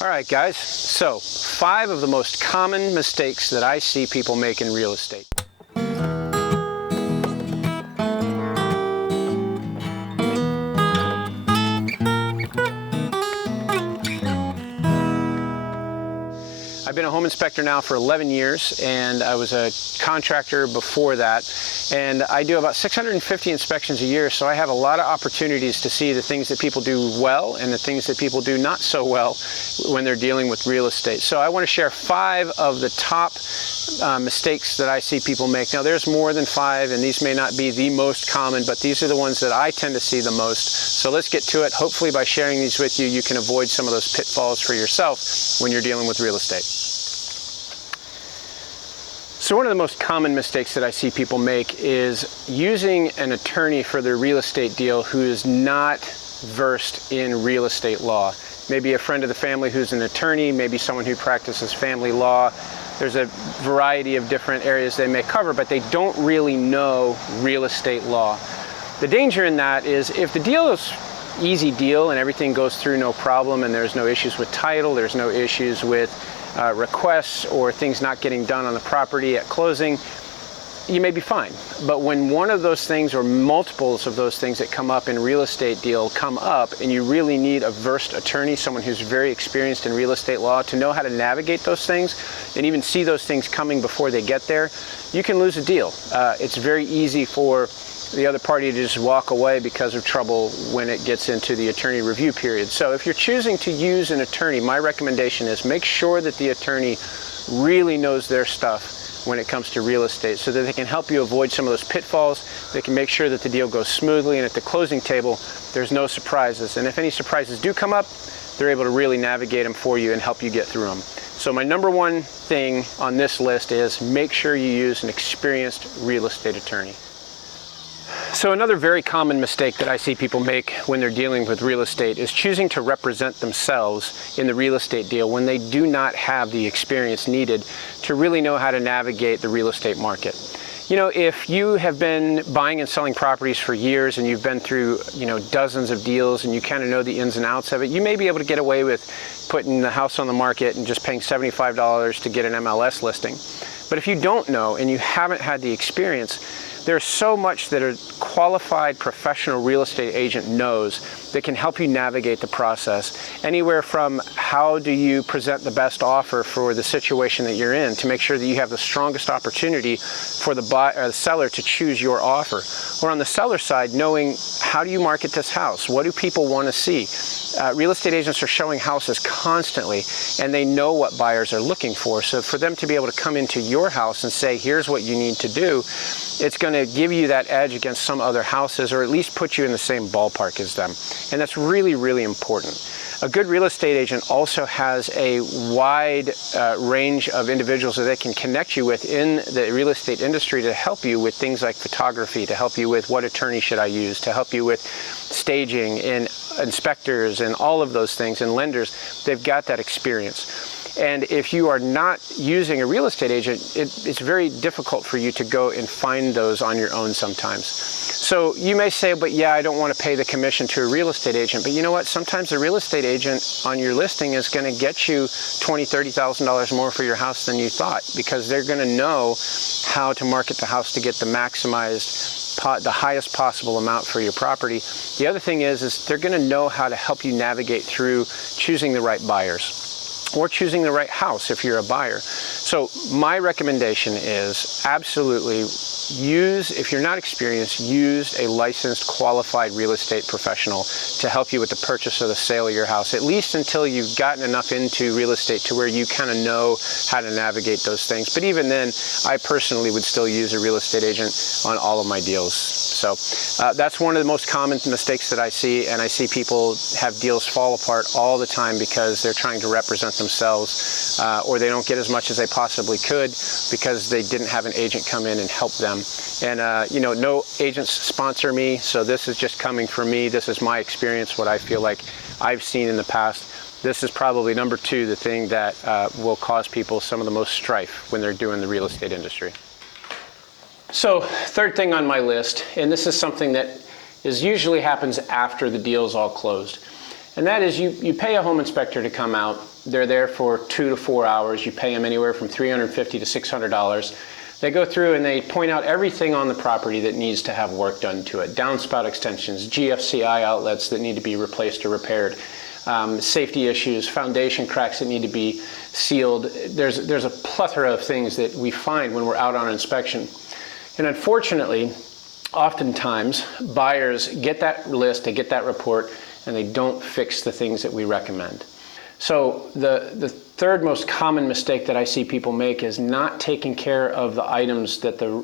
All right, guys, so 5 of the most common mistakes that I see people make in real estate. I've been a home inspector now for 11 years, and I was a contractor before that. And I do about 650 inspections a year, so I have a lot of opportunities to see the things that people do well and the things that people do not so well when they're dealing with real estate. So I want to share 5 of the top mistakes that I see people make. Now, there's more than 5, and these may not be the most common, but these are the ones that I tend to see the most. So let's get to it. Hopefully, by sharing these with you, you can avoid some of those pitfalls for yourself when you're dealing with real estate. So one of the most common mistakes that I see people make is using an attorney for their real estate deal who is not versed in real estate law. Maybe a friend of the family who's an attorney, maybe someone who practices family law. There's a variety of different areas they may cover, but they don't really know real estate law. The danger in that is if the deal is easy deal and everything goes through no problem and there's no issues with title, there's no issues with requests or things not getting done on the property at closing, you may be fine. But when one of those things or multiples of those things that come up in real estate deal come up and you really need a versed attorney, someone who's very experienced in real estate law to know how to navigate those things and even see those things coming before they get there, you can lose a deal. It's very easy for the other party to just walk away because of trouble when it gets into the attorney review period. So if you're choosing to use an attorney, my recommendation is make sure that the attorney really knows their stuff when it comes to real estate so that they can help you avoid some of those pitfalls. They can make sure that the deal goes smoothly and at the closing table there's no surprises. And if any surprises do come up, they're able to really navigate them for you and help you get through them. So my number one thing on this list is make sure you use an experienced real estate attorney. So another very common mistake that I see people make when they're dealing with real estate is choosing to represent themselves in the real estate deal when they do not have the experience needed to really know how to navigate the real estate market. You know, if you have been buying and selling properties for years and you've been through, dozens of deals and you kind of know the ins and outs of it, you may be able to get away with putting the house on the market and just paying $75 to get an MLS listing. But if you don't know and you haven't had the experience, there's so much that a qualified professional real estate agent knows that can help you navigate the process. Anywhere from how do you present the best offer for the situation that you're in to make sure that you have the strongest opportunity for the buyer or the seller to choose your offer. Or on the seller side, knowing how do you market this house? What do people want to see? Real estate agents are showing houses constantly and they know what buyers are looking for. So for them to be able to come into your house and say, here's what you need to do, it's going to give you that edge against some other houses or at least put you in the same ballpark as them. And that's really, really important. A good real estate agent also has a wide range of individuals that they can connect you with in the real estate industry to help you with things like photography, to help you with what attorney should I use, to help you with staging and inspectors and all of those things and lenders. They've got that experience. And if you are not using a real estate agent, it's very difficult for you to go and find those on your own sometimes. So you may say, but yeah, I don't want to pay the commission to a real estate agent. But you know what? Sometimes a real estate agent on your listing is going to get you $20,000, $30,000 more for your house than you thought, because they're going to know how to market the house to get the the highest possible amount for your property. The other thing is they're going to know how to help you navigate through choosing the right buyers or choosing the right house if you're a buyer. So my recommendation is absolutely if you're not experienced, use a licensed, qualified real estate professional to help you with the purchase or the sale of your house, at least until you've gotten enough into real estate to where you kind of know how to navigate those things. But even then, I personally would still use a real estate agent on all of my deals. So that's one of the most common mistakes that I see, and I see people have deals fall apart all the time because they're trying to represent themselves or they don't get as much as they possibly could because they didn't have an agent come in and help them. And no agents sponsor me, so this is just coming from me. This is my experience, what I feel like I've seen in the past. This is probably number 2, the thing that will cause people some of the most strife when they're doing the real estate industry. So third thing on my list, and this is something that usually happens after the deal's all closed. And that is you pay a home inspector to come out. They're there for 2 to 4 hours. You pay them anywhere from $350 to $600. They go through and they point out everything on the property that needs to have work done to it. Downspout extensions, GFCI outlets that need to be replaced or repaired, safety issues, foundation cracks that need to be sealed. There's a plethora of things that we find when we're out on inspection. And unfortunately, oftentimes buyers get that list, they get that report, and they don't fix the things that we recommend. So the third most common mistake that I see people make is not taking care of the items that are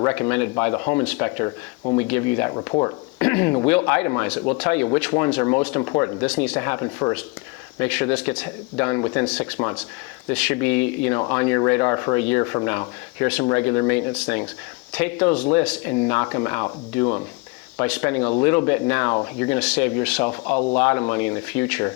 recommended by the home inspector when we give you that report. We'll itemize it. We'll tell you which ones are most important. This needs to happen first. Make sure this gets done within 6 months. This should be, on your radar for a year from now. Here's some regular maintenance things. Take those lists and knock them out. Do them. By spending a little bit now, you're going to save yourself a lot of money in the future.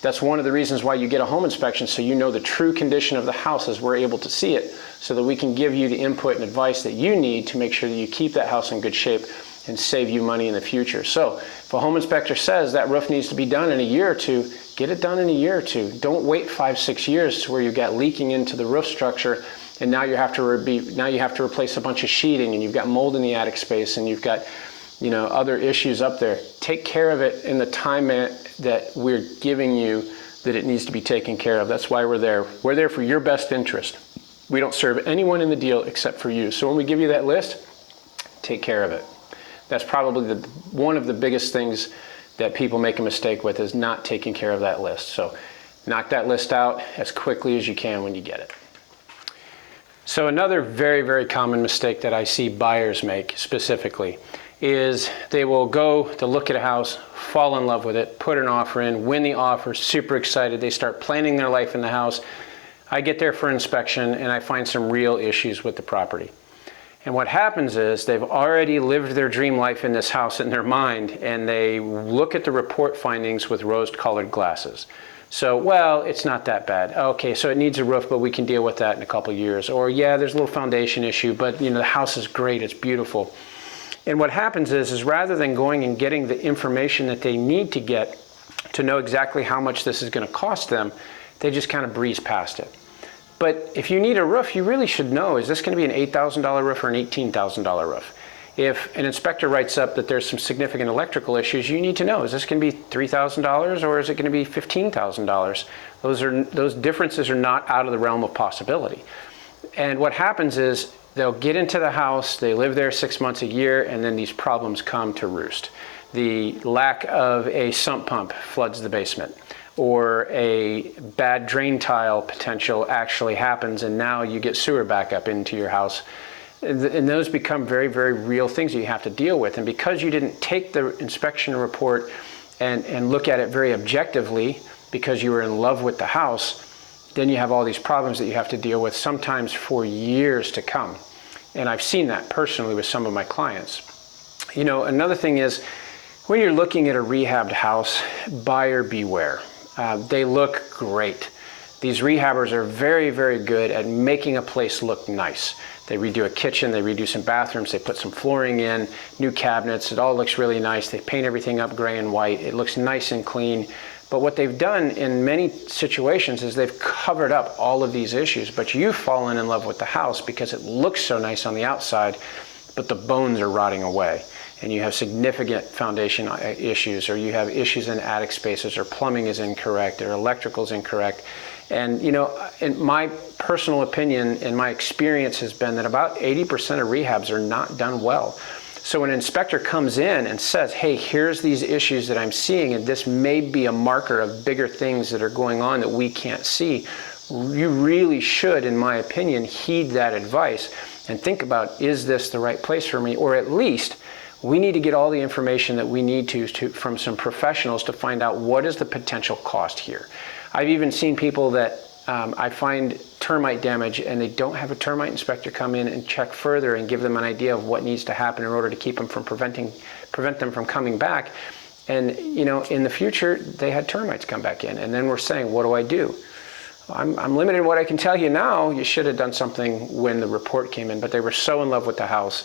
That's one of the reasons why you get a home inspection, so you know the true condition of the house as we're able to see it, so that we can give you the input and advice that you need to make sure that you keep that house in good shape and save you money in the future. So if a home inspector says that roof needs to be done in a year or two, get it done in a year or two. Don't wait 5-6 years to where you got leaking into the roof structure, and now you have to replace a bunch of sheeting, and you've got mold in the attic space, and you've got other issues up there. Take care of it in the time that we're giving you that it needs to be taken care of. That's why we're there. We're there for your best interest. We don't serve anyone in the deal except for you. So when we give you that list, take care of it. That's probably one of the biggest things that people make a mistake with, is not taking care of that list. So knock that list out as quickly as you can when you get it. So another very, very common mistake that I see buyers make specifically is they will go to look at a house, fall in love with it, put an offer in, win the offer, super excited. They start planning their life in the house. I get there for inspection and I find some real issues with the property. And what happens is they've already lived their dream life in this house in their mind, and they look at the report findings with rose-colored glasses. So, well, it's not that bad. Okay, so it needs a roof, but we can deal with that in a couple of years. Or, yeah, there's a little foundation issue, but the house is great, it's beautiful. And what happens is rather than going and getting the information that they need to get to know exactly how much this is going to cost them, they just kind of breeze past it. But if you need a roof, you really should know, is this going to be an $8,000 roof or an $18,000 roof? If an inspector writes up that there's some significant electrical issues, you need to know, is this going to be $3,000 or is it going to be $15,000? Those differences are not out of the realm of possibility. And what happens is they'll get into the house, they live there 6 months, a year, and then these problems come to roost. The lack of a sump pump floods the basement, or a bad drain tile potential actually happens, and now you get sewer backup into your house. And those become very, very real things that you have to deal with. And because you didn't take the inspection report and look at it very objectively because you were in love with the house, then you have all these problems that you have to deal with, sometimes for years to come. And I've seen that personally with some of my clients. Another thing is, when you're looking at a rehabbed house, buyer beware. They look great. These rehabbers are very, very good at making a place look nice. They redo a kitchen, they redo some bathrooms, they put some flooring in, new cabinets, it all looks really nice. They paint everything up gray and white. It looks nice and clean. But what they've done in many situations is they've covered up all of these issues, but you've fallen in love with the house because it looks so nice on the outside, but the bones are rotting away. And you have significant foundation issues, or you have issues in attic spaces, or plumbing is incorrect, or electrical is incorrect. And in my personal opinion and my experience has been that about 80% of rehabs are not done well. So when an inspector comes in and says, hey, here's these issues that I'm seeing, and this may be a marker of bigger things that are going on that we can't see, you really should, in my opinion, heed that advice and think about, is this the right place for me? Or at least we need to get all the information that we need to from some professionals to find out what is the potential cost here. I've even seen people that I find termite damage and they don't have a termite inspector come in and check further and give them an idea of what needs to happen in order to keep them from prevent them from coming back. And in the future, they had termites come back in, and then we're saying, what do I do? I'm limited in what I can tell you now. You should have done something when the report came in, but they were so in love with the house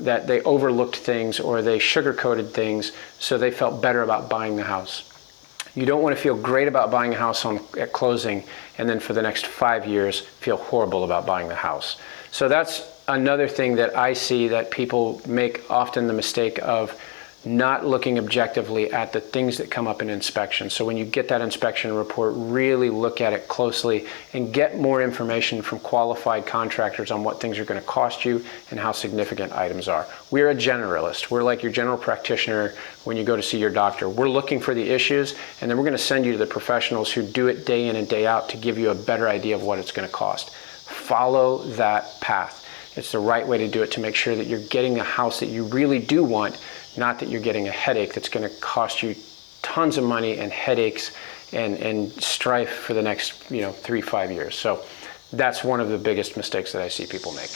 that they overlooked things or they sugar-coated things so they felt better about buying the house. You don't want to feel great about buying a house at closing and then for the next 5 years feel horrible about buying the house. So that's another thing that I see that people make often the mistake of not looking objectively at the things that come up in inspection. So when you get that inspection report, really look at it closely and get more information from qualified contractors on what things are going to cost you and how significant items are. We're a generalist. We're like your general practitioner when you go to see your doctor. We're looking for the issues, and then we're going to send you to the professionals who do it day in and day out to give you a better idea of what it's going to cost. Follow that path. It's the right way to do it to make sure that you're getting a house that you really do want, not that you're getting a headache that's going to cost you tons of money and headaches and strife for the next 3-5 years. So that's one of the biggest mistakes that I see people make.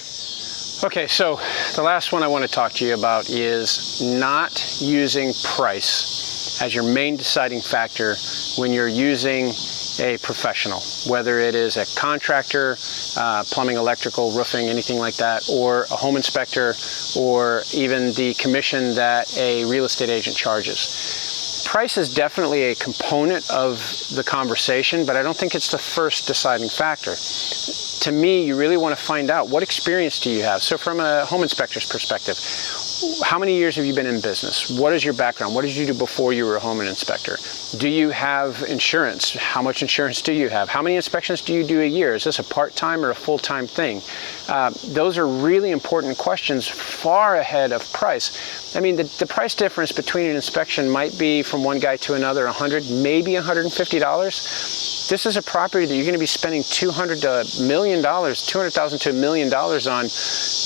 Okay, so the last one I want to talk to you about is not using price as your main deciding factor when you're using a professional, whether it is a contractor, plumbing, electrical, roofing, anything like that, or a home inspector, or even the commission that a real estate agent charges. Price is definitely a component of the conversation, but I don't think it's the first deciding factor. To me, you really want to find out, what experience do you have? So from a home inspector's perspective, how many years have you been in business? What is your background? What did you do before you were a home inspector? Do you have insurance? How much insurance do you have? How many inspections do you do a year? Is this a part-time or a full-time thing? Those are really important questions, far ahead of price. I mean, the price difference between an inspection might be from one guy to another $100, maybe $150. This is a property that you're going to be spending $200,000 to $1 million, $200,000 to $1 million on,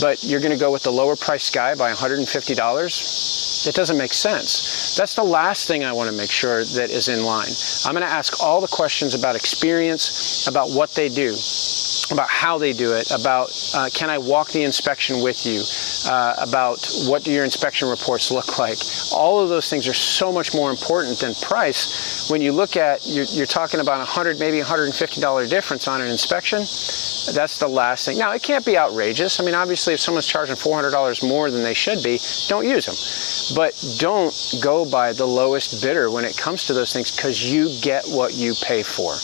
but you're going to go with the lower priced guy by $150? It doesn't make sense. That's the last thing I want to make sure that is in line. I'm going to ask all the questions about experience, about what they do, about how they do it, about can I walk the inspection with you, about what do your inspection reports look like. All of those things are so much more important than price. When you look at, you're talking about $100, maybe $150 difference on an inspection. That's the last thing. Now, it can't be outrageous. I mean, obviously, if someone's charging $400 more than they should be, don't use them. But don't go by the lowest bidder when it comes to those things, because you get what you pay for.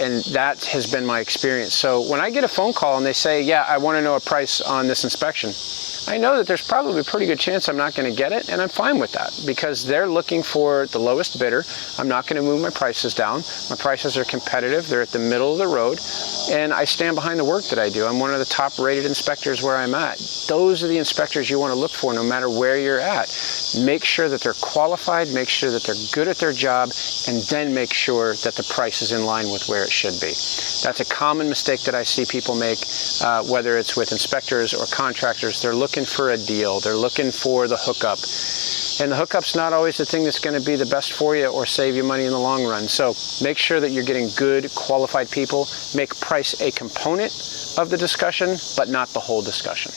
And that has been my experience. So when I get a phone call and they say, yeah, I want to know a price on this inspection, I know that there's probably a pretty good chance I'm not going to get it, and I'm fine with that because they're looking for the lowest bidder. I'm not going to move my prices down. My prices are competitive. They're at the middle of the road, and I stand behind the work that I do. I'm one of the top rated inspectors where I'm at. Those are the inspectors you want to look for no matter where you're at. Make sure that they're qualified, make sure that they're good at their job, and then make sure that the price is in line with where it should be. That's a common mistake that I see people make, whether it's with inspectors or contractors. They're looking for a deal. They're looking for the hookup. And the hookup's not always the thing that's going to be the best for you or save you money in the long run. So make sure that you're getting good, qualified people. Make price a component of the discussion, but not the whole discussion.